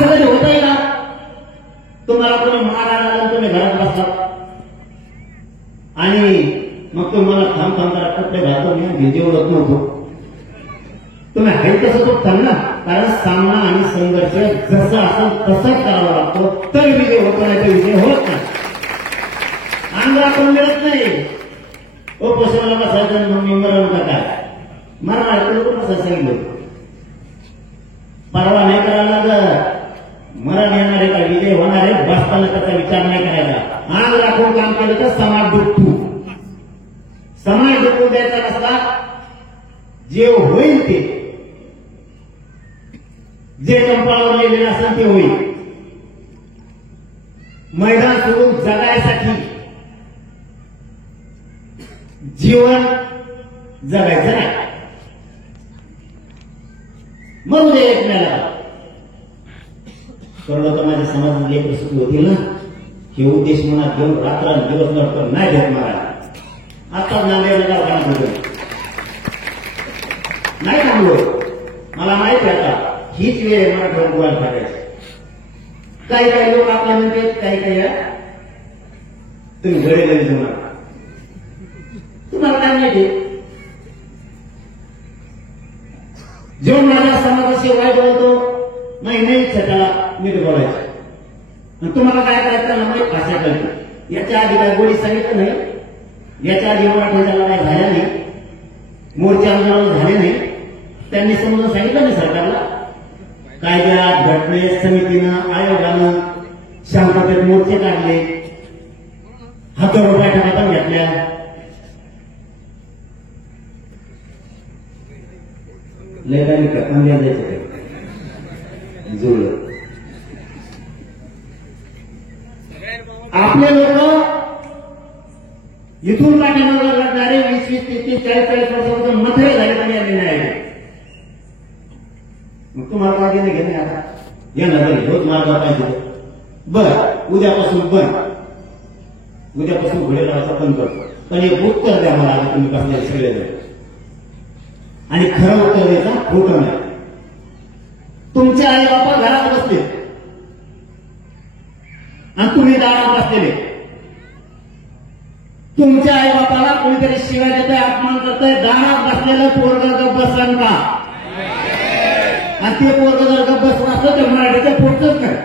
असं कधी होतंय का तुम्हाला कोणी महाराजाला तुम्ही घरात बसला आणि मग तुम्हाला थांब थांबताना कपडे घालतो मी भीती ओळख नव्हतो तुम्ही आहे तसं तो त्यांना कारण सामना आणि संघर्ष जसं असेल तसंच करावा लागतो तर विजय होतो नाही तर विजय होत नाही अंग आपण मिळत नाही ओ पोषणाला बसायचं मग मी मरण का काय मरण ऐकलं तर कसं सांगितलं परवा नाही करायला लागत मरण येणार आहे का विजय होणार आहे बसताना त्याचा विचार नाही करायचा आग राखून काम केलं तर समाज डुबतो समाज डुबू द्यायचा नसला जे होईल ते जे कंपाळावर लिहिलेलं असेल ते होईल मैदान सोडून जगायसाठी जीवन जगायचं नाही मग उद्या एकमेकाला कळलं तर माझ्या समाजातली एक प्रसूती होती ना हे उद्देश मनात घेऊन रात्र दिवस नसतो नाही घेत महाराज आता नांदेडला दवाखाना होतो नाही थांबलो मला माहिती आहे आता हीच वेळ मला घेऊन गोळा करायची काही काही लोक आपल्या म्हणते काही काही तुम्ही घरी घरी जाणार तुम्हाला काय माहिती जेव्हा माझ्या समाजाशी वाईट बोलतो नाही इच्छा त्याला नीट बोलायचं तुम्हाला काय करायचं ना माहिती भाषा करते याच्या आधी काय गोळी सांगितलं नाही याच्या आधी मराठीला काय झालं नाही मोर्चे आंदोलन झाले नाही त्यांनी समजून सांगितलं नाही सरकारला कायद्यात घटनेत समितीनं आयोगानं शांततेत मोर्चे काढले हजारो बैठका पण घेतल्या लेखाने कथन द्यायचं जुळलं आपले लोक इथून पाठीमागे लागणारे 20-20, 30-30, 40-40 वर्षापासून मथळे झाले पण या निर्णय मग तुम्हाला काय घेणे घेणे आता येणार होत मार्ग पाहिजे बरं उद्यापासून घोडे लावायचा बंद करतो पण एक उत्तर द्या मला आता तुम्ही कसल्या सगळे आणि खरं उत्तर द्यायचा खोटं नाही तुमचे आई बापा घरात बसले आणि तुम्ही दारात बसलेले तुमच्या आई बापाला कोणीतरी शिवाय देतंय अपमान करतंय दारात बसलेलं पोरगं गप्प बसन का आणि ते पोरगं जर गप्प बसलं असतं तर मराठीचं पोटच नाही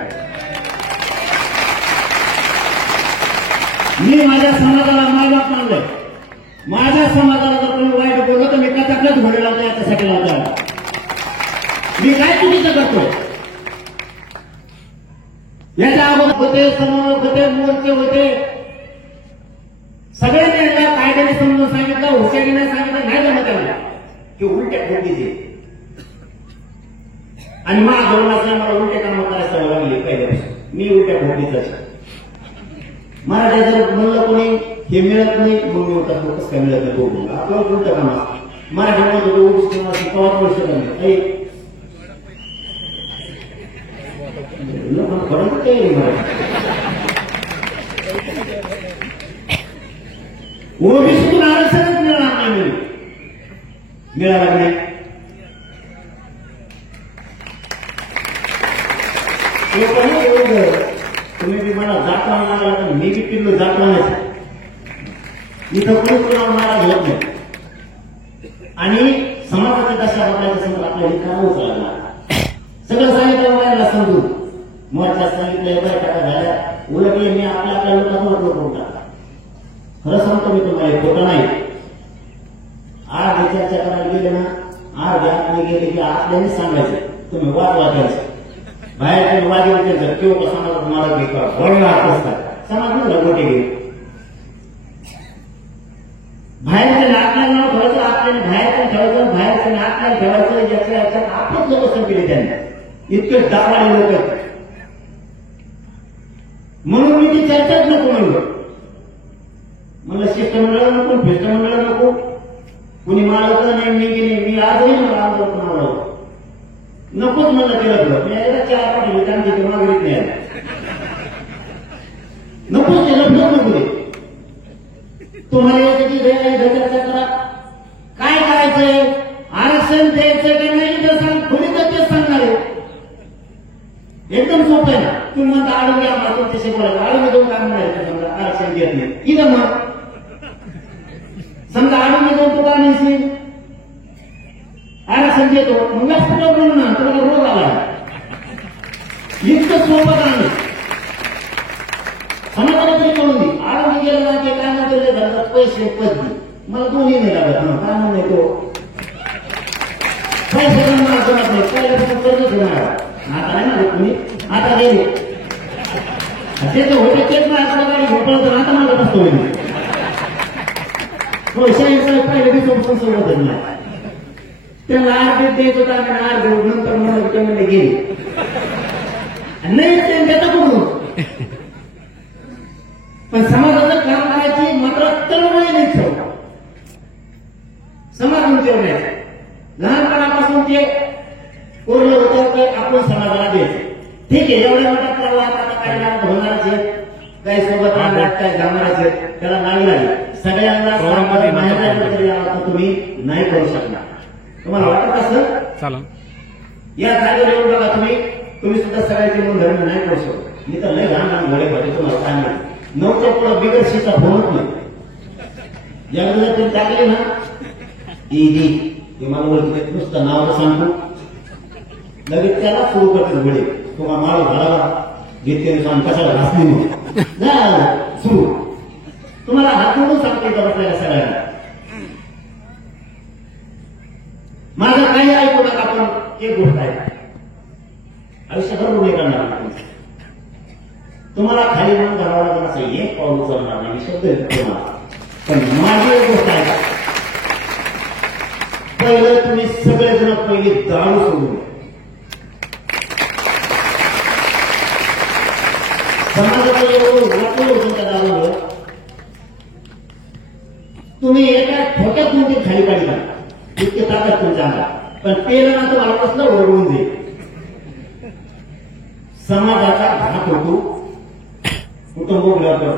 मी माझ्या समाजाला मायबाप मानलंय माझ्या समाजाला जर कोणी वाईट बोललं तर मी कचाकच घोडे लावतो याच्यासाठी लावतो मी काय चुकीचं करतोय याच्या अगोदर होते समन्वयक होते मोर्चे होते सगळ्यांनी एकदा कायद्याने समजून सांगितलं हुशारीने सांगितलं नाही जमत त्याला की उलट्या खोटीचे आणि माझ्या जवळ असल्या मला उलटे काम करायला सवय लागली पहिल्यापासून मी उलट्या खोटीचा मराठी जर म्हणलं कोणी हे मिळत नाही मग मी होता फोकस काय मिळत नाही बघू आपलं उलटं काम असतं मराठी म्हणतो कवा वर्ष नाही फरक काही ओबीसीतून आरक्षणच मिळणार नाही मिळाला नाही तुम्ही बी मला जाता म्हणाला तर मी बी पिल्लो जाता नाही इथं कोणी कोणाला मला घेत नाही आणि समाजाची दशा बघायचं समज आपल्याला करावंच लागणार सगळं सांगितलं व्हायला समजून मोर्चा सांगितलं बैठका झाल्या उलट मी आपल्या लोकांवर करून टाकला खरं सांगतो मी तुम्हाला खोटं नाही आज चर्चा करायला गेले ना आज आतने गेले की आपल्याने सांगायचं तुम्ही वाद वाचायचं बाहेरच्या वादी विचारायचं किंवा समाजात मला घेतला बळे वाद असतात समाज म्हणलं गोटे घे बाहेरच्या नाटकाला नाव ठेवायचं आपल्याने बाहेरचं ठेवायचं बाहेरच्या नाटकाला ठेवायचं याच्या याच्यात आपलेच लोक संपले त्यांनी इतके दाबाळे लोक आहेत म्हणून मी ती चर्चाच नको म्हणलं शिष्टमंडळ नको फेष्टमंडळ नको कुणी मालक नाही मी गेली मी आजही मला आंदोलन कोणाला नकोच म्हणलं केलं मी एकदा 4 पाठवले त्यांनी तिथे मागणीत नाही आला नकोच ते लफडं नको दे तुम्हाला याची चर्चा करा काय करायचंय आरक्षण द्यायचं की नाही तर सांग थोडी तर तेच सांगणार आहे एकदम सोपं आहे ना. तुम्ही म्हणता आडून घ्या मला तुमच्याशी बोलायला, आडून घेऊन काय म्हणायचं समजा आरक्षण घेत नाही इथं मग समजा आडून घेऊन तो का नाही आरक्षण देतो मग व्यासपीठावर बोलू ना, तुम्हाला रोग आला इतकं सोपं काम नाही. समाजाला तरी कळून दे आडून गेलं ना ते काय म्हणते धरतात पैसे पदवी मला दोन्ही नाही लागत ना काय म्हणून तो पैसे मला जमत नाही पहिल्यापासून कर्ज घेणार आता नाही ना तुम्ही आता गेले ते होते तेच माझ्याकडे गाडी घोटाळं तर आता माझं नसतो होईल हो शाही पहिले दिवसापासून सोडत नाही त्याला अर्धे द्यायचं होतं आम्ही अर्धे नंतर मला त्यामध्ये गेले नाही त्याचा बघून पण समाजाचं काम करायची मात्र तळमळी नाही ठेवता समाज ठेवण्याचं लहानपणापासून ते कोरलं होतं की आपण समाजाला द्यायचं ठीक आहे एवढ्या मोठ्या प्रवाहात आता काही लाभ होणारच आहेत काही सोबत राहणार काही जाणारच आहेत त्याला नाही लागेल सगळ्यांना तरी तुम्ही नाही करू शकणार. तुम्हाला वाटत असं या जागेवर येऊन बघा तुम्ही सुद्धा सगळ्याचे म्हणून धर्म नाही करू शकत. मी तर लय लहान लहान गोळे पाहिजे तुम्हाला काय नाही 9च्या पुढे बिगर शिका होत नाही यावेळेला तुम्ही टाकले ना मला बोलतो नुसतं नाव सांगतो लगेच त्याला सुरू करतो वेळे तुम्हाला माळ घालावा घेतले सांग कशाला घासली म्हणून सुरू तुम्हाला हात म्हणून सांगते का बसलेल्या सगळ्यांना माझं काही ऐकू नका आपण एक गोष्ट आहे आयुष्यभर उभे करणार तुम्हाला खाली म्हणून करावं लागेल असं एक पाऊल उचलणार नाही शब्द तुम्हाला पण माझी एक गोष्ट आहे पहिलं तुम्ही सगळेजण पहिले दारू सोडून समाजाचं एवढं वाटलं होतं त्या दारूवर तुम्ही एका ठोक्यात तुमची खाली काढली इतके ताकद तुमच्या अंगात पण पेलं ना तुम्हाला कसलं ओरडून दे समाजाचा घात होतो कुटुंब उघडतो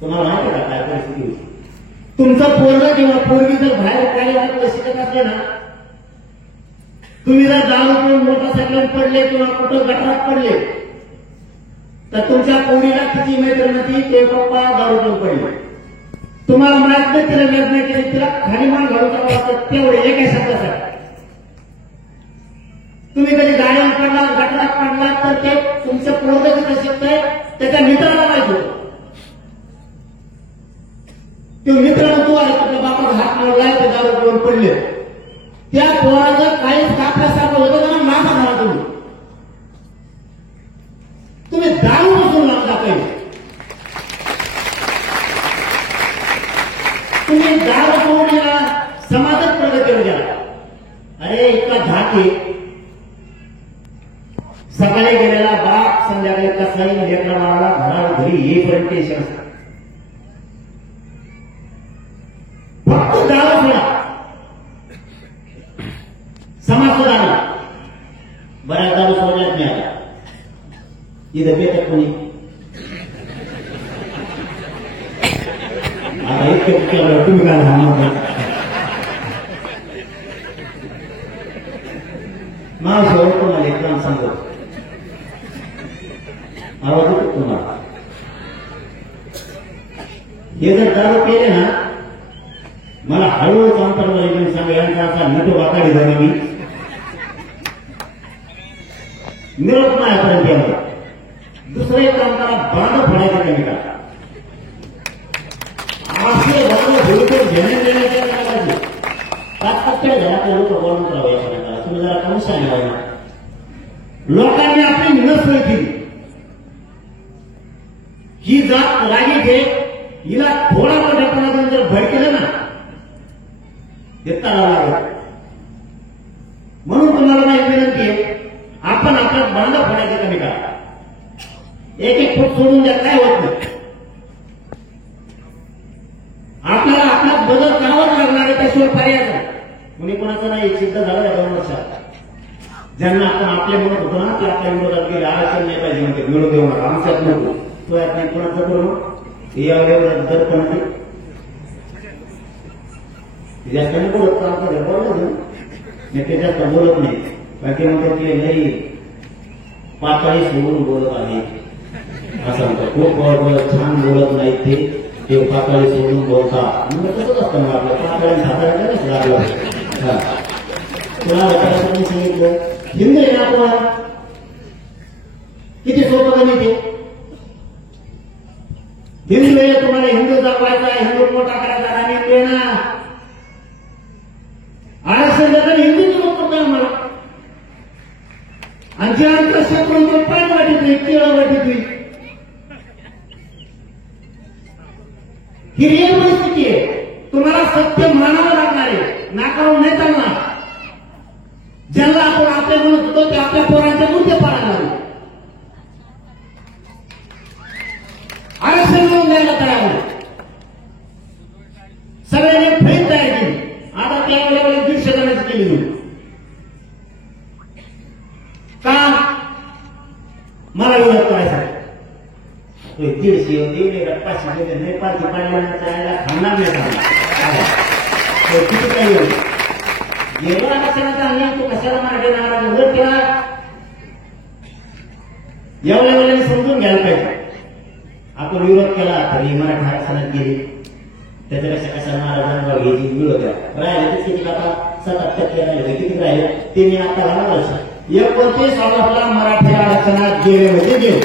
तुम्हाला माहिती का काय परिस्थिती होती. तुमचं पोरग किंवा पोरगी जर बाहेर कार्यालयात शिकत असले ना तुम्ही जर दारू पिऊन मोटरसायकल पडले किंवा कुठं गटारात पडले तर तुमच्या पोरीला किती मैत्रीण ती ते पप्पा दारू पिऊन पडले तुम्हाला माहित नाही तिला लग्न केले तिला खाली मान घालून वाटतं तेवढे एका शब्दासाठी तुम्ही कधी गाड्यावर पडला गटारात पडला तर ते तुमचं पोरग जिथे शिकतंय त्याच्या मित्राला माहित होतं ते मित्रांनो तू आहे तुझ्या बापाचा हात मोडलाय ते दारू पिऊन पडले त्या पोराचं काहीच कापल्यासारखं होतं ना माझा झाला तुम्ही दारू बसून लागता पहिले तुम्ही दारू सोडून गेला समाजात प्रगतीवर गेला. अरे इतका धाक आहे सकाळी गेलेला बाप संध्याकाळी कसाही लेकरा माराला घरावर घरी येईपर्यंत टेन्शन असतं फक्त दारू सोडा समाज सुधारला बऱ्याच दारू सोडल्यात नाही आता इथं पेटत कोणी आता इतकं तुम्ही काय सांगणार माझं शेवट तुम्हाला एक काम सांगतो आवाज येतो तुम्हाला हे जर दारू केले ना मला हळूहळू अंतर्गत एकदम सांगा यांचा असा नटो बाकाडी झाला मी निरोप नाही आपर्यंत यावर दुसरं एक काम करा बांध फोडायचं कमी करा असे बांध भूमिकेत घेण्या देण्याच्या पाहिजे तात्पुरत्या घरातले लोक बोलून करावं यापर्यंत तुम्ही जरा कमी सांगा लोकांनी आपली नसोय केली ही जात रागीत आहे हिला थोडा मोठ्यापणा जर भर केलं ना देता लागेल म्हणून तुम्हाला माहिती विनंती आहे आपण आपल्या बांधा फोडायचे कमी करा एक एक फूट सोडून द्या काय होत नाही आपल्याला आपला बदल करावाच लागणार आहे त्याशिवाय पर्याय नाही कुणी कोणाचं नाही सिद्ध झालं या 2 वर्षात ज्यांना आपण आपले म्हणत होतो ना ते आपल्या विरोधात गेले आरक्षण नाही पाहिजे म्हणते मिळून देऊ नका आमच्यात नको तो यात नाही कोणाचं करू एवढा दर पण जास्त नाही बोलत आमचं बोलत मी ते जास्त बोलत नाही बाकी म्हणतात की नाही पातळी सोडून बोलत आहेत असं म्हणतात. खूप छान बोलत नाहीत ते पातळी सोडून बोलतात. म्हणजे तसंच असतं मग आपलं पातळी साताऱ्याचं लागलं. तुला मी सांगितलं हिंदू आहे ना तुम्हाला किती सोपं गणित आहे. हिंदू आहे तुम्हाला हिंदू जगवायचा हिंदू मोठा करायचा आणि हिंदू आहे ना आरक्षण देताना हिंदूची लोक करतोय मला आणि जे आमचं शत्रू तो पाय वाटतोय केळं वाटतोय. ही रिअल परिस्थिती आहे. तुम्हाला सत्य मानावं लागणार आहे नाकारून नाही चालणार. ज्यांना आपण आपल्या म्हणत होतो ते आपल्या पोरांचे मुद्दे पाळणार आरक्षण मिळून द्यायला तयार नाही. सगळ्यांनी फैल तयार केली. आता त्यावेळेला 150 जणांची केली होती. का मला विरोध करायचा 150 होती 500 नाही पाचशे पाडल्याला थांबणार नाही. किती काही होईल गेलो आरक्षणाचा अन्याय तो कशाला मागे नाराज विरोध केला एवढ्या वेळेला समजून घ्यायला पाहिजे. आपण विरोध केला तरी मराठा आरक्षणात गेली त्याच्यापेक्षा कशा महाराजांना घ्यायची विरोध राहिले किती आता 7-8% राहिले किती राहिले ते मी आता घाला लक्षात 29 ऑगस्टला मराठी आरक्षणात गेले म्हणजे गेले.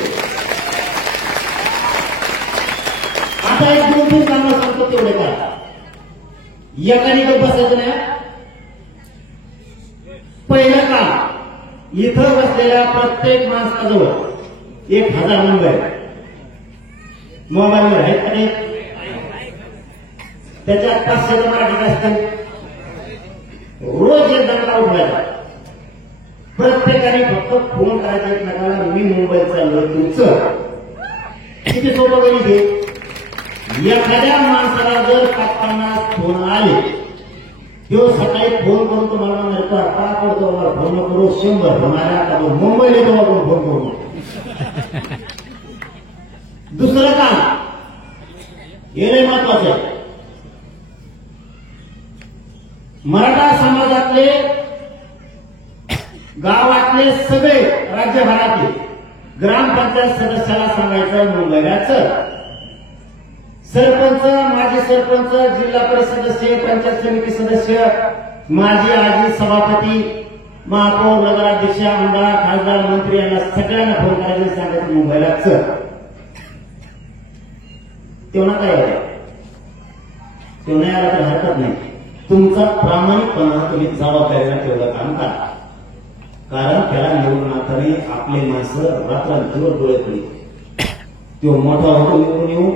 आता एक 2-3 कामं सांगतो तेवढे करा. एकाने बसायचं नाही. पहिलं काम इथं बसलेल्या प्रत्येक माणसाजवळ 1000 नंबर मोबाईलवर आहेत का नाही. त्याच्यात 500 मराठीत असतात. रोज एक दंगा उठवायचा. प्रत्येकाने फक्त फोन करायचा एकमेकाला मी मुंबईत चाललोय तुमचं किती सोपं गणित आहे. एखाद्या माणसाला जर 50 फोन आले तो सकाळी फोन करून तुम्हाला म्हणतो आता करतो मला फोन करू 100 फोन आले आता मुंबईला येतो आपण फोन करू. दुसरं काम हे महत्वाचं आहे. मराठा समाजातले गावातले सगळे राज्यभरातले ग्रामपंचायत सदस्याला सांगायचं मुंबईला चल. सरपंच माजी सरपंच जिल्हा परिषद सदस्य पंचायत समिती सदस्य माजी आजी सभापती महापौर नगराध्यक्ष आमदार खासदार मंत्री यांना सगळ्यांना फोन करायचं सांगायचं मुंबईला चल. तेव्हा काय होतं तेव्हा नाही आला तर हरकत नाही. तुमचा प्रामाणिकपणा तुम्ही जबाबदारीला तेवढं काम करा. कारण त्याला निवडून आताने आपले माणसं रात्रंदिवस डोळे पडली. तो मोठा होतो निवडून येऊ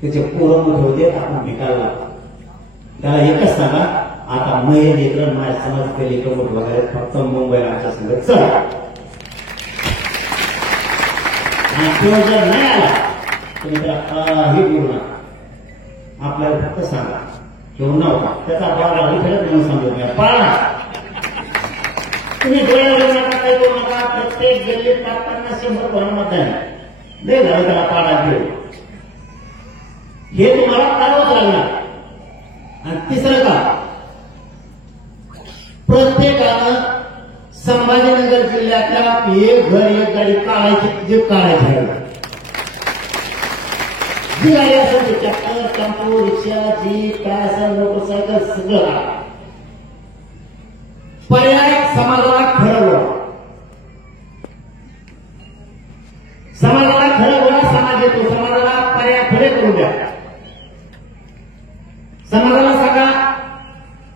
त्याचे पोरं मोठे होते आपण भिकायला. त्याला एकच सांगा आता महिला लेकर माझ्या समाजातले लेकर मोठे वगैरे फक्त मुंबईला आमच्या संघ चल. आणि तो जर नाही आला तुम्ही त्याला काही बोलू नका. आपल्याला फक्त सांगा घेऊन नव्हता त्याचा पाळा फिरत म्हणून सांगतो पाळा. तुम्ही डोळ्यावर नका काही करू नका. प्रत्येक गल्लीत 50-100 कोणा मतदान नाही झालं त्याला पाळा घेऊ हे तुम्हाला करावंच लागणार. आणि तिसरं का प्रत्येकानं संभाजीनगर जिल्ह्यातल्या एक घर एक गाडी काढायची जे काढायची जी गाडी असेल ते ट्रॅक्टर टेम्पो रिक्षा जीप काय असेल मोटरसायकल सगळं पर्याय समाजाला ठरवलं. समाजाला ठरवलं समाज येतो समाजाला पर्याय खरे करून द्या. समाजाला सांगा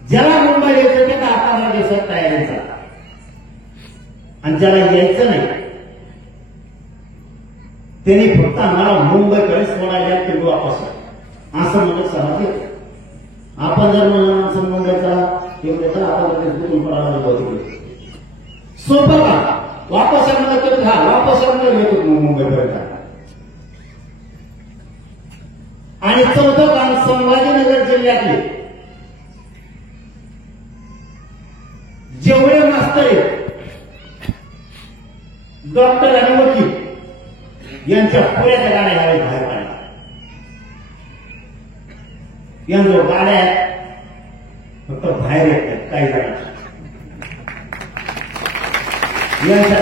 ज्याला मुंबई यायचं ते का आता देशात तयारीचा आणि ज्याला यायचं नाही त्यांनी फक्त आम्हाला मुंबईकडे सोडायला ते वापस असं म्हणत समाज येतो. आपण जर म्हणलं माणसं मुंबईचा एवढ्याचा आपण तिकडे सोपं का वापस म्हणलं हा वापस म्हणलं येतो मुंबईपर्यंत. आणि चौथं काम संभाजीनगर जिल्ह्यातले जेवढे मास्तर आहेत डॉक्टर आणि वकील यांच्या पुऱ्याच्या गाड्या घ्याव्या बाहेर पाडल्या. यांच्या गाड्या फक्त बाहेर येतात काही जणांच्या यांच्या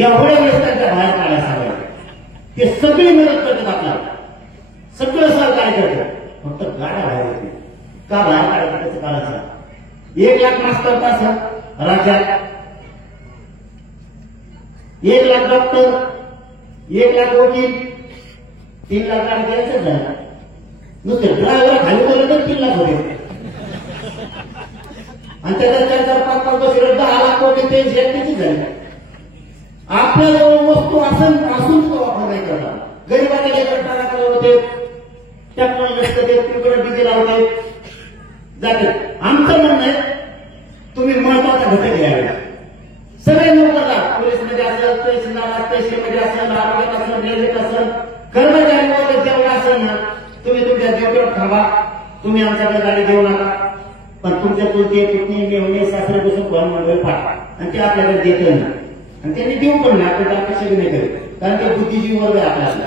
एवढे वेळेस त्यांच्या बाहेर काढायला सांगायचं. ते सगळी मदत करतात आपल्याला, सगळं सहकार्य करतात, फक्त गाड्या बाहेर येते का? बाहेर काढायचं त्याचं काढायचं. 1 लाख मास्तर तास राज्यात, 1 लाख डॉक्टर, 1 लाख वकील, 3 लाख गाडी द्यायचं झालं. नुसते ड्रायव्हर खाली बोलले तर 3 लाख होते, आणि त्याच्यात 4-5 वर्ष 10 लाख कोटी ते शेतीची झाली. आपल्याजवळ वस्तू असून तो वापर नाही करणार. गरीबाच्या लेकर टाका होते, टेक्नॉलॉजी असते, तिकडे डीजे लावते जाते. आमचं म्हणणं आहे तुम्ही महत्वाचा घटक घ्यावे. सगळे नोकरला पोलीसमध्ये असेल, तहसीलमध्ये असेल, आरोग्यात असेल, रेल्वेत असेल, कर्मचारी वर्ग जेवढा असेल ना, तुम्ही तुमच्या ड्युटीवर थांबा. तुम्ही आमच्याकडे गाडी देऊ नका, पण तुमच्या चुलते पुतणी मेवणे सासरे बसून फोन मंडळ पाठवा, आणि ते आपल्याकडे देत नाही, आणि त्यांनी देऊ पण नाही. आपण अपेक्षा नाही करेल, कारण ते बुद्धिजीवी वर्ग आहे आपल्याला.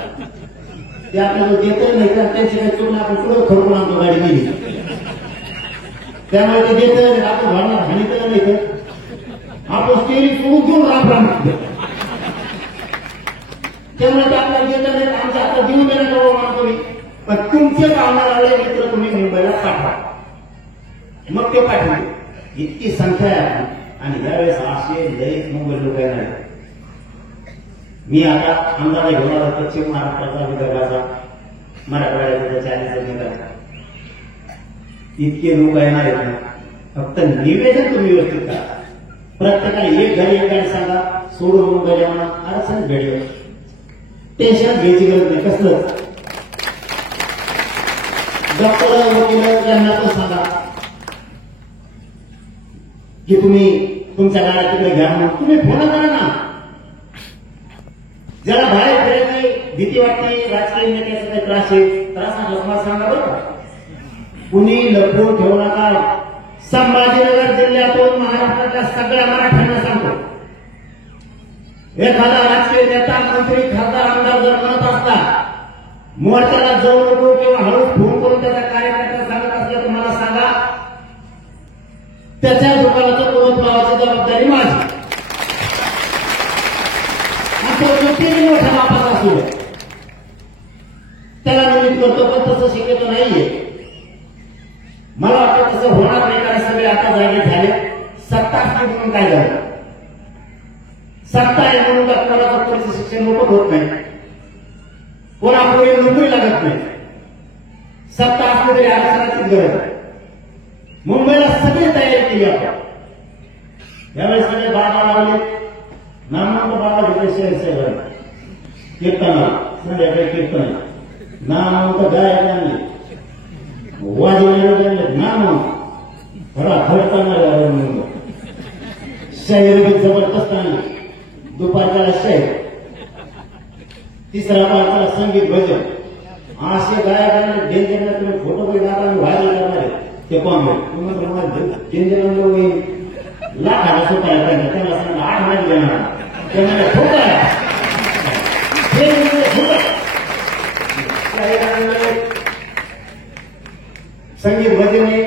ते आपल्याला देत नाही, तर त्यांची काही चुकून आपण पुढे खडकून आणतो गाडी गेली. त्यामुळे ते देत आपण घडणार हानी तर नाही, तर आपण स्टेरिंग सोडून घेऊन राम त्यामुळे ते आपल्याला देत नाही. आमच्या आता देऊन देण्याचा मानतो मी, पण तुमचे कामगार मित्र तुम्ही मुंबईला पाठवा, मग ते पाठवा. इतकी संख्या आहे, आणि यावेळेस 800 मुंबई लोक येणार. मी आता अंदाजा घेऊन आला पश्चिम महाराष्ट्राचा, विदर्भाचा, मराठवाड्याचा 40 निघाला. इतके लोक येणार आहेत ना, फक्त निवेदन तुम्ही व्यवस्थित करा. प्रत्येकाला एक गाडी सांगा, सोडून मुंबईला म्हणा, अडचण भेटेल. टेन्शन घ्यायची गरज नाही कसलंच. डॉक्टर वकील यांना पण सांगा की तुम्ही तुमच्या गाड्या तिकडे घ्या म्हणून तुम्ही फोन करा ना. ज्याला बाहेर फिरायची भीती वाटते, राजकीय नेत्याचा काही त्रास नका, तुम्हाला सांगा बरं. कुणी लपवून ठेवू नका. संभाजीनगर जिल्ह्यातून महाराष्ट्राच्या सगळ्या मराठ्यांना सांगतो, एखादा राजकीय नेता, मंत्री, खासदार, आमदार जर म्हणत असता मोर्चाला जाऊ नको किंवा हळूच फोन करून त्याचा कार्यकर्ता सांगत असला तर मला सांगा, त्याच्या दुकानाचं पुनर्प्लावाची जबाबदारी माझी. असं किती मोठ्या बापाचा असू त्याला निमित्त करतो, पण तसं शिकवतो नाहीये. मला वाटतं तसं होणार नाही, कारण सगळे आता जागे झाले. सत्ता असते म्हणून काय झालं? सत्ता आहे म्हणून कोणाचं पुढचं शिक्षण मोठं होत नाही, कोणापुढे नोकरी लागत नाही. सत्ता असली तरी आरक्षणाचीच गरज आहे. मुंबईला सगळी तयारी केली आपण. यावेळेस सगळे बाबा लावले, नामांक बाबा घेतले शहर कीर्तनाला, संध्याकाळी कीर्तन नामांक गायक आणले, वाजवणारे आणले, नाम खरा खडताना शाहीर जबरदस्त आणले. दुपारच्याला शाहीर, तिसरा पाचला संगीत भजन, असे गायकांना डेंजरला तुम्ही फोटो बघितला व्हायरल करणारे ते कॉमेंट डेंजर लाखाला सुटायला पाहिजे. त्यांना सांगा 8 महिने देणार, ते म्हणजे खोटा संगीत भजने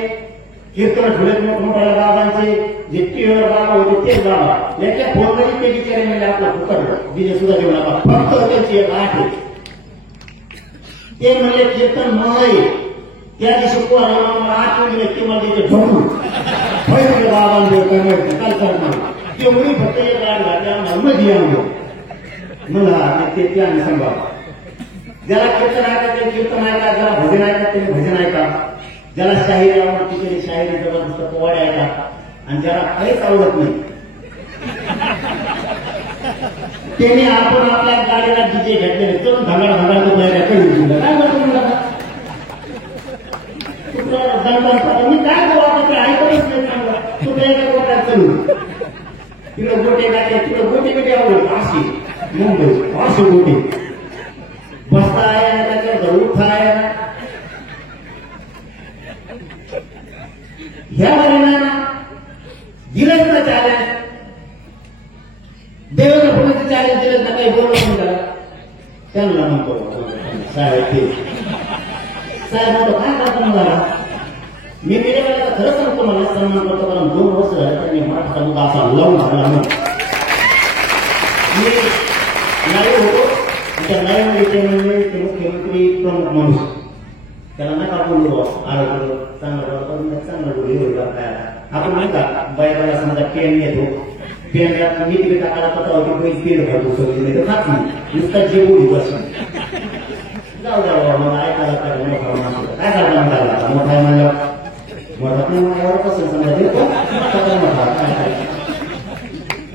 कीर्तन ठुलेत मोठमोठ्या बाबांचे जे टीव्हीवर बाबा होते तेच बाबा. याच्या फोनमध्ये ते विचारे म्हणजे आपला फुकट डीजे सुद्धा देऊ नका, फक्त त्यांची एक आठ आहे. ते म्हणजे कीर्तन मय त्या दिवशी कोणा 8 म्हणजे किंवा तिथे ठोकू बाबांचे काय करणार तेवढी फक्त एक गाड घातल्या मध्ये मला ते त्याने सांगा. ज्याला कीर्तन ऐका ते कीर्तन ऐका, ज्याला भजन ऐका ते भजन ऐका, ज्याला शाहिरी आवडते तरी शाहिरी जबरदस्त पोवाडे ऐका, आणि ज्याला काहीच आवडत नाही त्याने आपण आपल्या गाडीला डीजे घेतले चलून धगाड धगाड तयारी करून काय म्हणतो मी काय करू ते ऐकतच नाही. चांगलं तुझ्या एका गोट्यात चलू तिकडे गोटे गाठे तिकडे गोटे कधी आवडत अशी मुंबई असे गोटे बसता आहे त्याच्यावर उठा आहे. ह्या महिन्याला दिलंच ना चॅलेंज, देवेंद्र फडणवीस चॅलेंज दिलं ना, काही बोलणं नाही त्याला. त्यांना म्हणतो साहेब ते साहेब म्हणतो काय करतो मला मी मेलेला खरं सांगतो मला सन्मान करतो कारण 2 वर्ष झाले त्यांनी मराठा मुद्दा असा लावून आणला म्हणून मी नाही होतो त्या न्यायामध्ये ते मुख्यमंत्री प्रमुख माणूस त्याला नका बोलू आरोग्य चांगलं बोलू काय आपण नाही का बायकाला समजा पेन येतो पेन मी तिथे टाकायला पता होती पैसे पेन घालतो सगळी खात नाही नुसता जे बोलू असं जाऊ द्या मग ऐकायला काय करता मोठा म्हणलं मोठा एवढं कसं समजा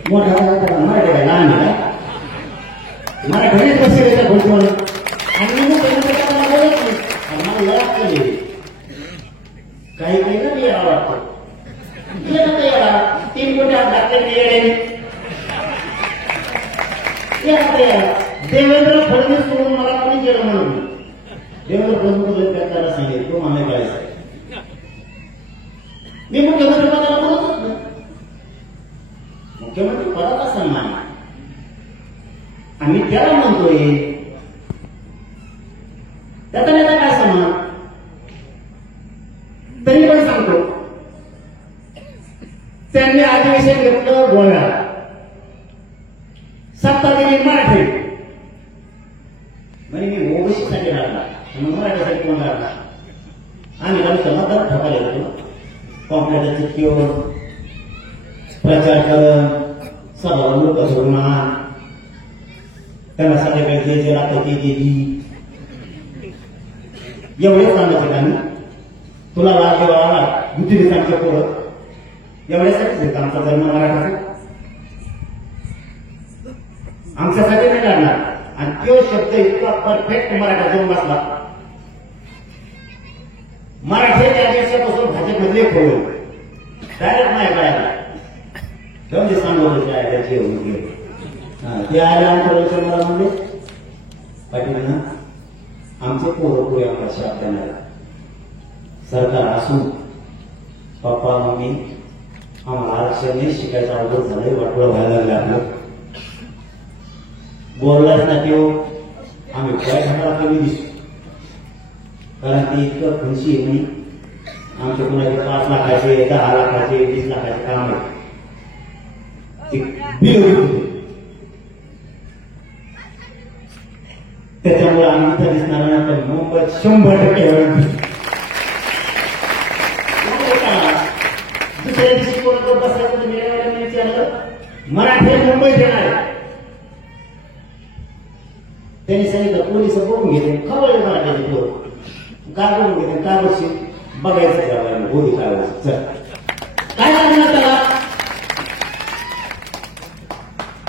मोठा मराठी लहान आहे मला घरीच बसले येतात घोषण आणि मी बोलत नाही मला लढत केली काही काही ना मी यावं वाटतं 3 कोटी टाकले देवेंद्र फडणवीस सोडून मला कोणी गेलं म्हणून देवेंद्र फडणवीस त्याला सांगेल तो मला काय मी मुख्यमंत्री पदाला बोलतच नाही मुख्यमंत्री पदाचा सन्मान आम्ही त्याला म्हणतोय त्याचा नेता काय सन्मान तरी पण सांगतो त्यांनी अधिवेशन घेतलं गोव्यात सत्ताधारी मराठी म्हणजे मी ओबीसीसाठी राहला मराठीसाठी कोण राहला आम्ही मतदार ठोकायला येतो कॉम्प्युटरच्या चिठ्ठीवर प्रचार करत सभा लोक सोडून त्यांना संध्याकाळी जे राहतं ते दिली एवढेच सांगायचे का मी तुला लाभ देवा बुद्धी सांगतो पोरं एवढ्यासाठीच आमचा जन्म मराठा आमच्यासाठी नाही काढणार आणि तो शब्द इतका परफेक्ट मराठा जाऊन बसला मराठीच्या दिवसापासून भाजपमधले खोल डायरेक्ट नाही कळायला जाऊन जे सांगत त्याचे ते आले आमच्या मला म्हणजे पाटील आमचे पोरं पुढे आम्हाला शाप देणार सरकार असून पप्पा मम्मी आम्हाला आरक्षण शिकायचं अवघड झालंय वाटोळं व्हायला लागलं आपलं बोललाच ना तो आम्ही काय घाला कमी दिसतो कारण ती इतकं खुशी आहे म्हणे आमच्या कुणाचे 5 लाखाचे 10 लाखाचे 20 लाखाचे काम आहे त्याच्यामुळे आम्ही इथं दिसणार नाही आपण मुंबईत 100% दुसऱ्या दिवशी कोणाकडे बसायचं मराठी मुंबईत येणार त्यांनी सांगितलं पोलिस बघून घेते खबर मराठी काय बघून घेते काय वर्षी बघायचं बोली काय वर्षी काय लागणार त्याला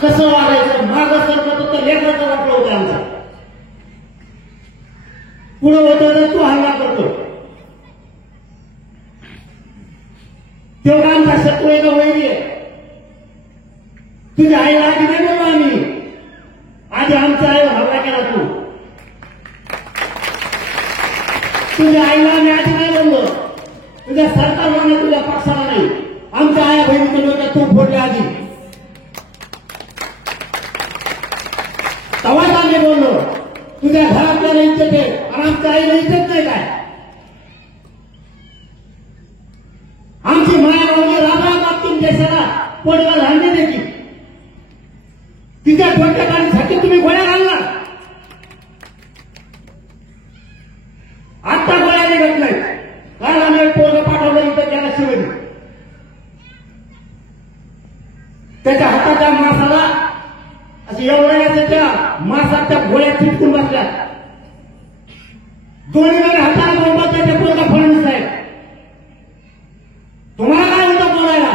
कसं वागायचं मागं सरकत तर लेकराचं वाटलं होतं आमचं पुढं होतं तर तू हल्ला करतो तेवढा आमचा शत्रू एका वैरी आहे तुझ्या आईला आधी नाही बोललो आम्ही आधी आमच्या आईवर हल्ला केला तू तुझ्या आईला आम्ही आधी नाही बोललो तुझ्या सरकारला नाही तुझ्या पक्षाला नाही आमच्या आया बहिणीच्या डोक्यात तू फोडल्या आधी तेव्हाच आम्ही बोललो तुझ्या घरातल्याला इज्जत आहे आणि आमच्या आईला इज्जत नाही काय आमची माया भावनी राबा बाबतीत देशाला पोटला धान्य देखील तिच्या डोक्यात आणण्यासाठी तुम्ही गोळ्या घालणार आत्ता गोळ्या निघत नाही कारण आम्ही पोरं पाठवलं इथं त्याला शिवली त्याच्या हाताच्या मासाला असे एवढ्या त्या मासाच्या गोळ्या चिटकून बसल्या दोन्ही वेळे हाताला बोंबा त्याच्या पोरगा फडणवीस आहे तुम्हाला काय होतं बोलायला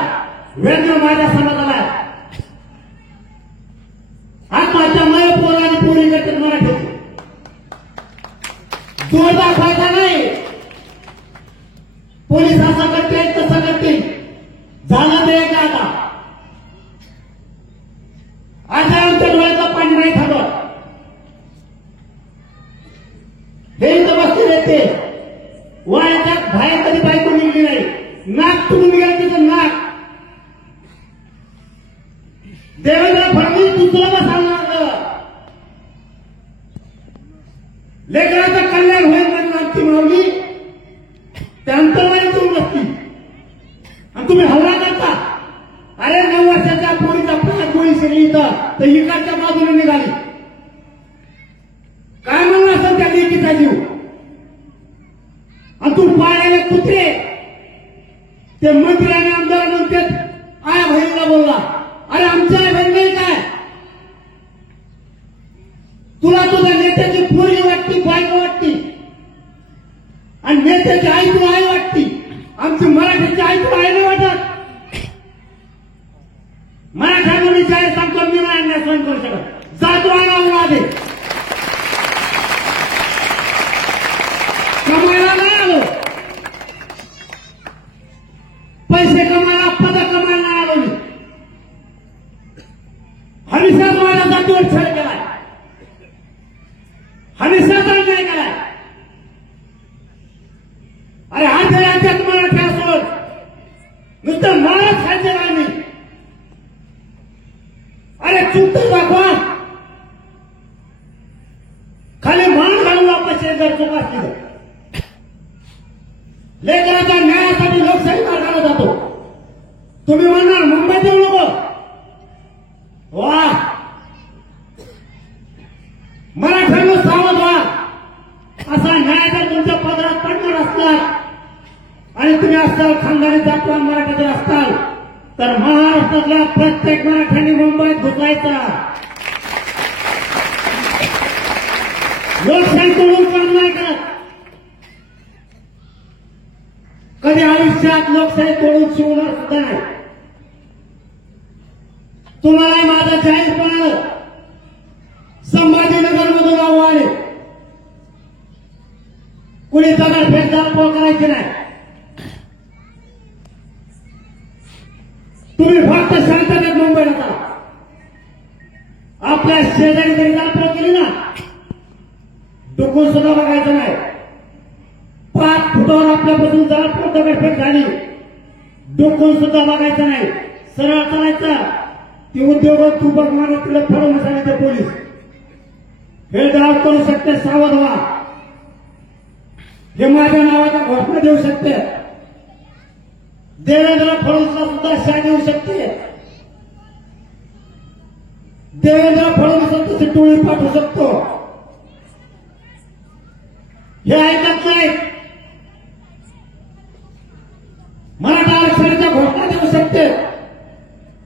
वेदना माझ्या समाजाला आत्महत्या माय पोर आणि पोरी करतात मराठी जोरदार फायदा नाही पोलीस असं करते तसं करतील झालं ते का आता आज आमच्या डोळ्याचं पाणी नाही थांबत हे इथं बसले येते वयाच्या बाहेर कधी बायको निघली नाही नाक तुम्ही निघाल तिथं नाक देवेंद्र फडणवीस दुसऱ्याला सांगणार लेकराचं कल्याण होईल म्हणून आमची माऊली त्यांचं नाही तुमचं तिथं तर इकडच्या बाजूने निघाली. काय म्हणलं असं त्या लेकीचा जीव. आणि तू पाळलेले कुत्रे ते मंत्री आणि आमदार म्हणते आया बहिणीला बोलला. अरे आमच्या आई बहीण नाही काय, तुला तुझ्या नेत्याची पोरगी वाटती, बायको वाटती, आणि नेत्याची आई तुला आई वाटती. आमची मराठीची आई तुला आई नाही वाटत. मराठ्यांना मी जाहीर सांगतो, मी नाही सहन करू शकत. जातो आला दे. कमायला नाही आलो, पैसे कमायला, पद कमायला नाही आलो मी. हरिसाच माझ्या जातीवर छळ केलाय, हरिसाचा अन्याय केलाय. अरे आजच्या राज्यात मराठी असून नुसतं मारच खायचं नाही मी. अरे चूक तर दाखवा, खाली मान घालून वापस जर चूक असली तर. लेकराच्या न्यायासाठी लोकशाही मार्गाला जातो. तुम्ही म्हणणार मुंबईत येऊ नको, वा मराठ्यांना सावध व्हा. असा न्याय जर तुमच्या पदरात पडणार असला आणि तुम्ही असाल खानदानी जातवान मराठी जर असताल तर महाराष्ट्रातल्या प्रत्येक मराठ्यांनी मुंबईत घुसायचा. लोकशाही तोडून काम नाही करत. कधी आयुष्यात लोकशाही तोडून शिवणार सुद्धा नाही. तुम्हाला माझं जाहीरपणानं संभाजीनगरमधून आव्हान आहे, कुणी दगडफेक जाळपोळ करायची नाही. तुम्ही फक्त शांततेत मुंबईला चला. आपल्या शेजारी जरी जाळपोळ केली ना, डुकून सुद्धा बघायचं नाही. 5 फुटावर आपल्यापासून जाळपोळ दगडफेक झाली, डुकून सुद्धा बघायचं नाही. सरळ चालायचं. ती उद्योगक तू बघ मारत तिला फडवून सांगितलं पोलीस. हे डाव करू शकते, सावध व्हा. हे माझ्या नावाचा घोषणा देऊ शकते. देवेंद्र फडणवीसला सुद्धा शाही देऊ शकते. देवेंद्र फडणवीस तशी टोळी पाठवू शकतो. हे ऐकत नाही. मराठा आरक्षणाच्या घोषणा देऊ शकते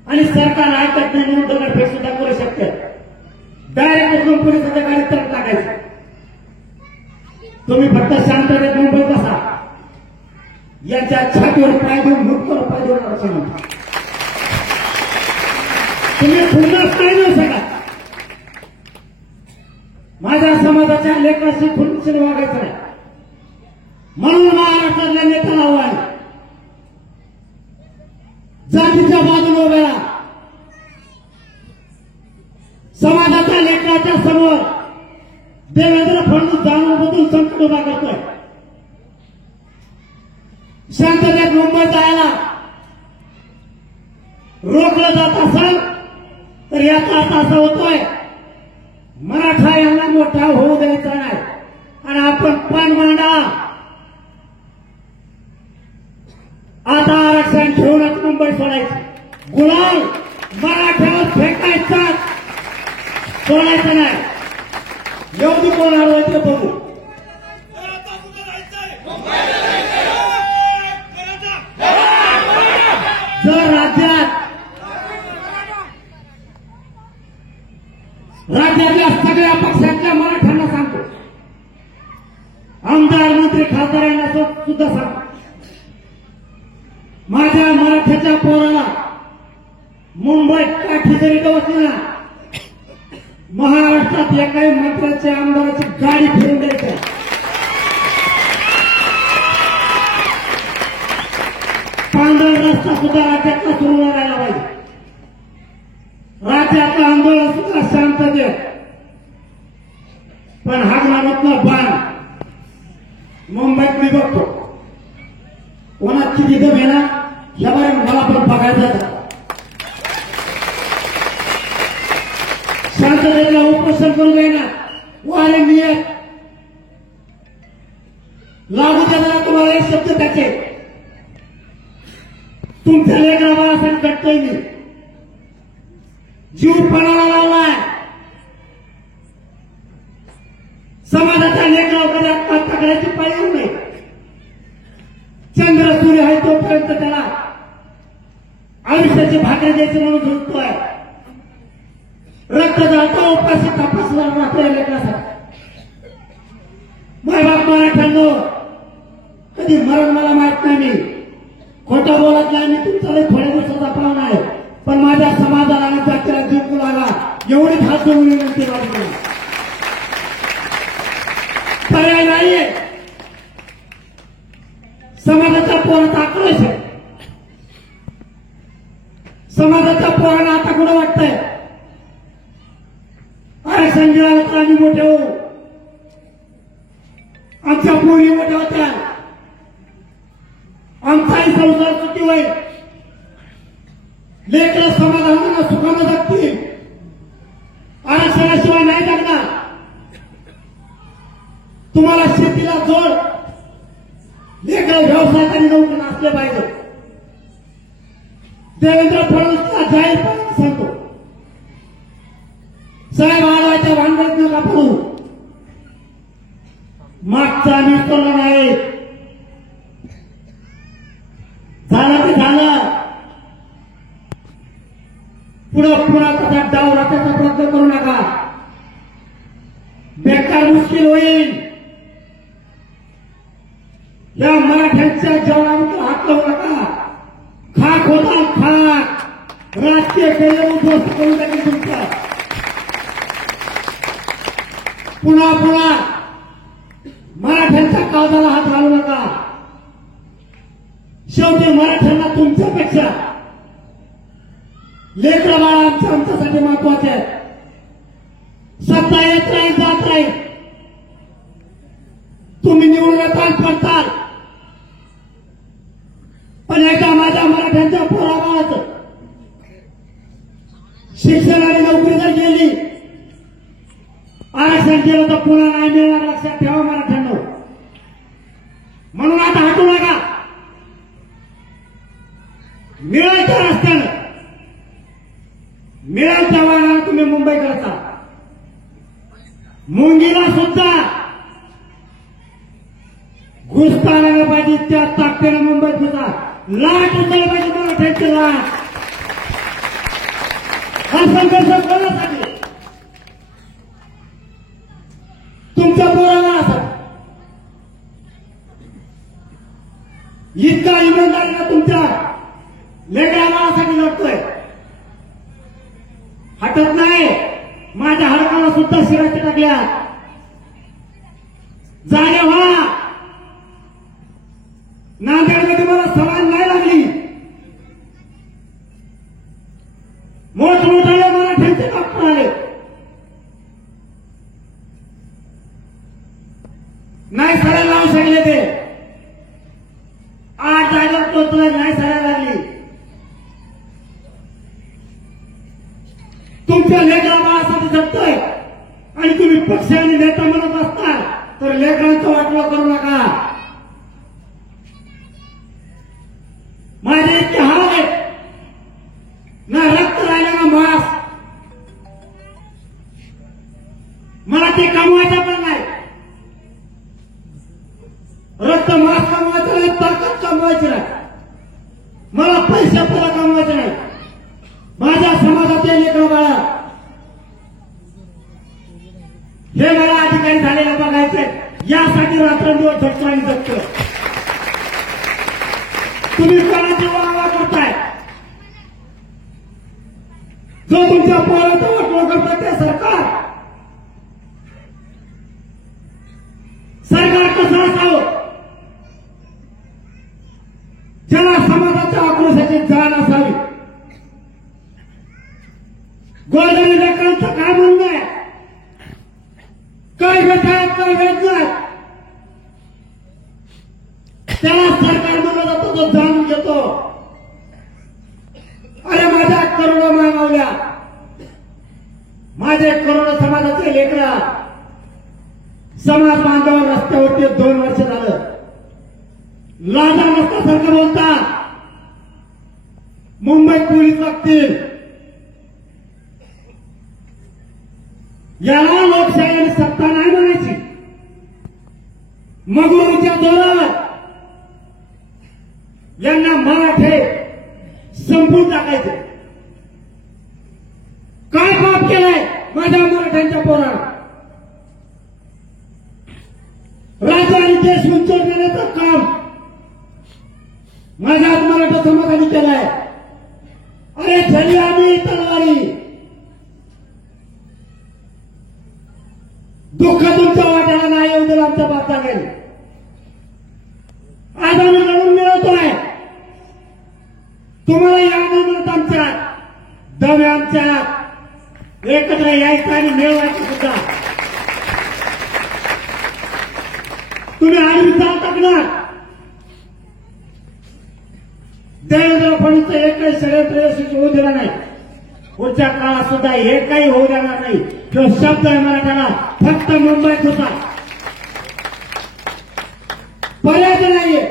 आणि सरकार ऐकत नाही म्हणून दगडफेक सुद्धा करू शकते. डायरेक्ट उचलून पोलिसाच्या गाडीत तर टाकायचं. तुम्ही फक्त शांततेत मुंबईत बसा. यांच्या छातीवर पाय देऊन मुक्तवर पाय देऊन अडचण होता. तुम्ही खुन्नस नाही देऊ शकत. माझ्या समाजाच्या लेकराशी खुन्नसीने वागायचं नाही. म्हणून महाराष्ट्रातल्या नेत्याला आव्हान, जातीच्या बाजूने उभे राहा. समाजाच्या लेकराच्या समोर देवेंद्र फडणवीस जाणून बुजून संकट उभा करतोय. शांततेत मुंबईत जायला रोखलं जात असेल तर याचा अर्थ असा होतोय मराठा यांना मोठा होऊ द्यायचा नाही. आणि आपण पण मांडा. आता आरक्षण ठेवूनच मुंबई सोडायची. गुलाल मराठ्यावर फेकायचा, सोडायचं नाही. एवढी कोण अडवायचं बघू. जर राज्यातल्या सगळ्या पक्षातल्या मराठ्यांना सांगतो, आमदार मंत्री खासदारांना सुद्धा सांगतो, माझ्या मराठ्याच्या पोराला मुंबईत काठी जरी बसली ना, महाराष्ट्रात एकाही मंत्र्याच्या आमदाराची गाडी फिरून द्यायची. पांढरा रस्ता सुद्धा राज्यातला सुरू करायला पाहिजे. राज्यातलं आंदोलन सुद्धा शांततेत, पण हागणारातलं बाण मुंबईत मी बघतो. कोणात किती दम आहे ना, यावर मला पण बघायचं. शांततेला उपोषण करून ना, वारे नियत लागू देणारा तुम्हाला एक शब्द त्याचे तुमच्या लेकरा बाळासाठी कटतोय मी. जीव पणाला लावलाय. समाजाच्या लेकराकडे आत्महत्या करायची पाळी येऊ नये. चंद्र सूर्य आहे तोपर्यंत त्याला आयुष्याची भाकरी द्यायची म्हणून झुकतोय. रक्त जातो उपाशी तपासला आपल्या लेकरासाठी. मायबाप मराठ्यांनो, कधी मरण मला माहित नाही. मी खोटं बोलत नाही. मी तुमचा लई थोड्या दिवसाचा पाहुणा आहे. पण माझ्या समाजाला आणि जातीला जिंकू लागा एवढी हात जोडून विनंती माझी. पर्याय नाहीये. समाजाच्या पोराचा आक्रोश आहे. समाजाच्या पोरांना आता कुठं वाटतंय आरक्षण मिळालं तर आम्ही मोठे होऊ. आमच्या पोरी मोठ्या होत्या. आमचाही संसार सुखी होईल. लेकरं समाधानानं सुखानं जगतील. आरक्षणाशिवाय नाही जगणार. तुम्हाला शेतीला जोड. लेकरं व्यवसायात आणि नोकरी असले पाहिजे. देवेंद्र फडणवीसला जाहीरपणे सांगतो, साहेब आळवायच्या भानगडीत नका पडू. मागचा विसरला नाही. झालं ते झालं. पुढं पुन्हा तसा डाव राखायचा प्रयत्न करू नका. बेकार मुश्किल होईल. या मराठ्यांच्या जेवणामध्ये हात लावू नका. खाक होता खाक. राजकीय केंद्र उद्ध्वस्त करून टाकेल तुमचं. पुन्हा पुन्हा मराठ्यांच्या काळजाला हात घालू नका. शेवटी मराठ्यांना तुमच्यापेक्षा लेकरं बाळा आमच्यासाठी महत्वाचे आहेत. सत्ता येत राहील जात राहील. तुम्ही निवडून येताल पडताल. पण एकदा माझ्या मराठ्यांच्या पोराबाळाचं शिक्षण आणि नोकरी जर गेली, आरक्षण केलं तर पुन्हा नाही मिळणार. लक्षात ठेवा मराठ्यांनो. म्हणून आता हटू नका. मिळेल त्या रस्त्यानं, मिळेल त्या वाहनानं तुम्ही मुंबईकडे जा. मुंगीला सुद्धा घुसता आला पाहिजे. त्या ताकदीनं मुंबईत घुसा. लाट उचलली पाहिजे मराठ्यांची लाट. हा संघर्ष करण्यासाठी तुमच्या पोराला असं इतका इमानदारीला तुमच्या लेकरा बाळासाठी लढतोय. हटत नाही. माझ्या हडकाला सुद्धा शिराच्या टाकल्या. जागे व्हा. नांदेडमध्ये मला सवय नाही लागली. मोठमोठ्या मराठ्यांचे डॉक्टर आले. नाही सरायला लावू शकले ते. 8 जागेवर पोहोचले. नाही सरायला लागली. तुमच्या लेकरा बाळासाठी जगतोय आणि तुम्ही पक्ष आणि नेता म्हणत असता तर लेकरांचं वाटलं करू नका. माझे इतके हाल आहेत. ना रक्त राहिलं ना मांस. मला ते कमवायचं पण नाही. रक्त मांस कमवायचं नाही. ताकद कमवायची नाही. मला पैसे पुरा कमवायचे नाही. माझ्या समाजाचे लेकरं बाळा हे मला अधिकारी झालेलं बघायचंय. यासाठी रात्रंदिवस झटतो आणि जगतो. तुम्ही कोणाची वाहवा करताय? जो तुमच्या पोराचा वाटोळ करताय ते सरकार. सरकार कसं असावं? ज्याला समाजाच्या आक्रोशाची जाण असावी. गोरगरीब लेकरांचं काय म्हणणं आहे? काय घेत आहे काय घेत नाही त्याला सरकार म्हणलं जातं. तो जाणून घेतो. अरे माझ्या करोडो मागवल्या. माझे करोडो समाजाचे लेकरा समाज बांधव रस्त्यावरती 2 वर्ष झालं. लाजा नसल्यासारखं बोलता. मुंबईत पोलीस लागतील. याला लोकशाही आणि सत्ता नाही म्हणायची. मगरूच्या जोरावर यांना मराठे संपून टाकायचे. काय पाप केलंय माझ्या मराठ्यांच्या पोराला? राज्य आणि देश उंचवून नेण्याचं काम माझ्या मराठा समाजाने केलंय. अरे झली आम्ही तलवारी, दुःख तुमच्या वाट्याला नाही येऊ दिलं आमचा बाप लागेल. आज आम्ही लढून मिळवतोय. तुम्हाला या नाही म्हणत आमच्यात दम आहे. आमच्यात एकत्र यायचं आणि मिळवायचं सुद्धा. तुम्ही आडवी चाल टाकणार. देवेंद्र फडणवीसचं एकही षडयंत्र यशस्वी होऊ दिला नाही. पुढच्या काळात सुद्धा हे काही होऊ देणार नाही. जो शब्द आहे मराठ्याला फक्त मुंबईत होता, पर्याय नाहीये.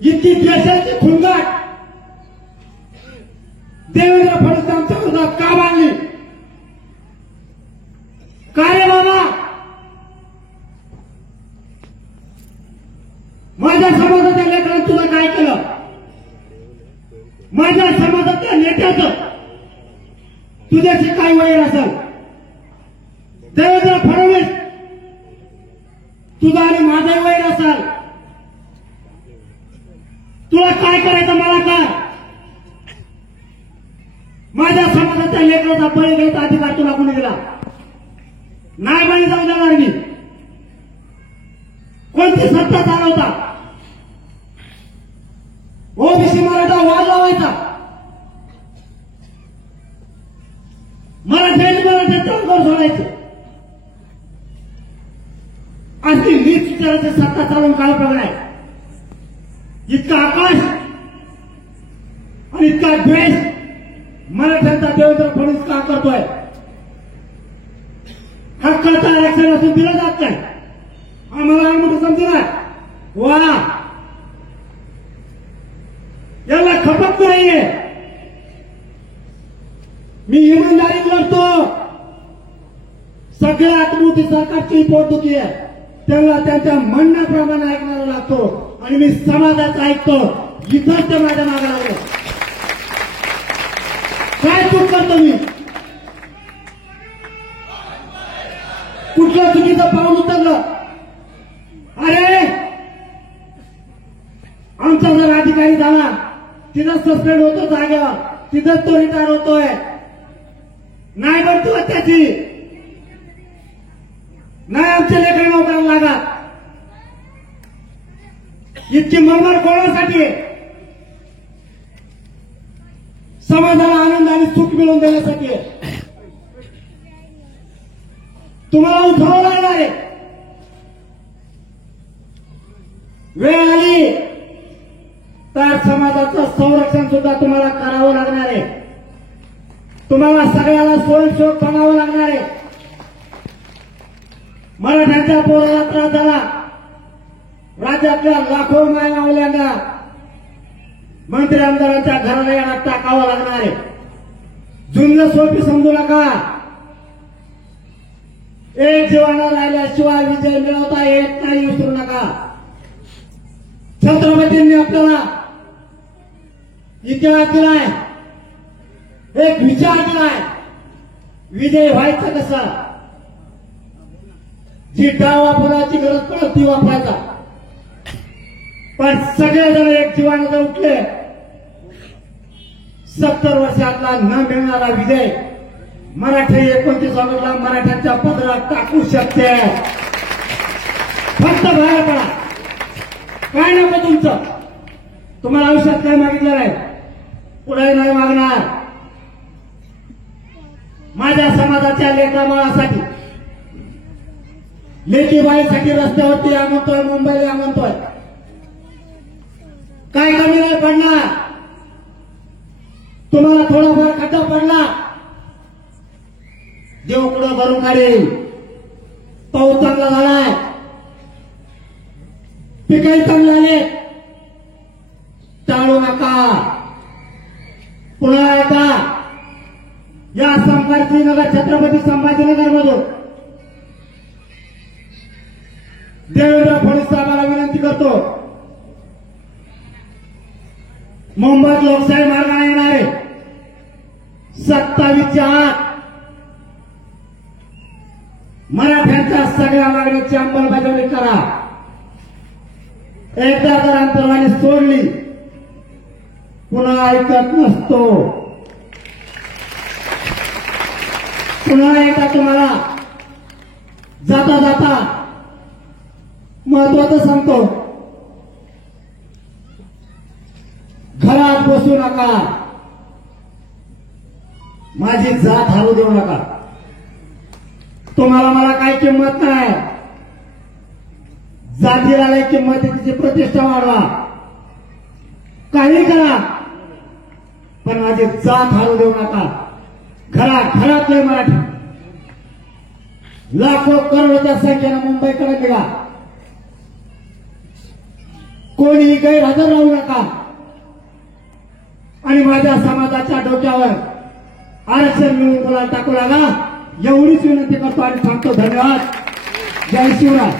इतकी देशाची खुंगाट देवेंद्र फडणवीस आमच्या विरोधात का बांधली? काय रे बाबा? माझ्या समाजाच्या लेकरांनी तुला काय केलं? माझ्या समाजाच्या नेत्याचं तुझ्याशी काय वैर असेल? देवेंद्र फडणवीस तुझा आणि माझा वैर असेल. तुला काय करायचं मला कर. माझ्या समाजाच्या लेकराचा बळी घ्यायचा अधिकार तुला कोणी दिला? नाही बळी जाऊ देणार मी. कोणती सत्ता चालवता? ओबीसी मराठा वाद लावायचा, मराठ्यांच्या अंगावर सोडायचे. अशी नीच विचाराची सत्ता चालवून काय उपयोग नाही. इतका आकाश आणि इतका द्वेष मराठ्यांचा देवेंद्र फडणवीस का करतोय? हक्काचं आरक्षण असून दिलं जात नाही. आम्हाला मोठं समजलं वा, याला खपत नाहीये. मी इमानदारी करतो. सगळ्यात मोठी सरकारची पोटदुखी आहे. त्याला त्यांच्या म्हणण्याप्रमाणे ऐकणारा लागतो आणि मी समाजाचं ऐकतो. इथंच ते माझ्या मागे लागले. काय चूक करतो मी? कुठलं चुकीचं पाऊल उचललं? अरे आमचा जर अधिकारी झाला तिथं सस्पेंड होतो जागेवर, तिथंच तो रिटायर होतोय. नाही बनतो त्याची, नाही आमच्या लेकरी नोकऱ्याला लागत. इतकी मरमर कोणासाठी? समाजाला आनंद आणि सुख मिळवून देण्यासाठी. तुम्हाला उठावं लागणार आहे. वेळ आली तर समाजाचं संरक्षण सुद्धा तुम्हाला करावं लागणार आहे. तुम्हाला सगळ्याला स्वयंसेवक बनावं लागणार आहे. मराठ्यांच्या पोराला त्रास झाला. राज्यातल्या लाखो मायमावल्यांना मंत्री आमदारांच्या घराला येणार टाकावं लागणार आहे. जुन्न सोपी समजू नका. एक जीवाना राहिल्याशिवाय विजय मिळवता येत नाही, विसरू नका. छत्रपतींनी आपल्याला इतिहास दिलाय, एक विचार दिलाय. विजय व्हायचं कसं? जी डाव वापरायची गरज पडत ती वापरायचा. पण सगळेजण एक जीवाने उठले. 70 वर्षातला न मिळणारा विजय मराठी 29 ऑगस्टला मराठ्यांच्या पदरात टाकू शकते. फक्त बाहेर पडा. काय नको तुमचं? तुम्हाला आयुष्यात काय मागितलं नाही, पुढे नाही मागणार. माझ्या समाजाच्या लेकराबाळासाठी, लेकीबाईसाठी रस्त्यावरती या म्हणतोय, मुंबईला या म्हणतोय. काय कमी नाही पडणार. तुम्हाला थोडाफार खड्डा पडला, देव पुढं भरून काढेल. पाऊस चांगला झालाय, पिकही चांगले आले. टाळू नका. पुन्हा एकदा या कामगार श्रीनगर छत्रपती संभाजीनगर मधून देवेंद्र फडणवीस साहेबांना विनंती करतो, मुंबईत लोकशाही मार्गाने येणारे 27च्या आत मराठ्यांच्या सगळ्या मागणीची अंमलबजावणी करा. एकदा जर अंतर्वाणी सोडली पुन्हा ऐकत नसतो. पुन्हा एकदा तुम्हाला जाता जाता महत्वाचं सांगतो, घरात बसू नका, माझी जात हलू देऊ नका. तुम्हाला मला काही किंमत नाही, जातीला लई किंमत आहे, तिची प्रतिष्ठा वाढवा, काही करा, पण माझी जात हलू देऊ नका. घरातले मराठी लाखो करोडच्या संख्येनं मुंबईकडे निघा, कोणी गैरहजर राहू नका आणि माझ्या समाजाच्या डोक्यावर आरक्षण मिळवून टाकू लागा, एवढीच विनंती करतो आणि सांगतो. धन्यवाद. जय शिवराय.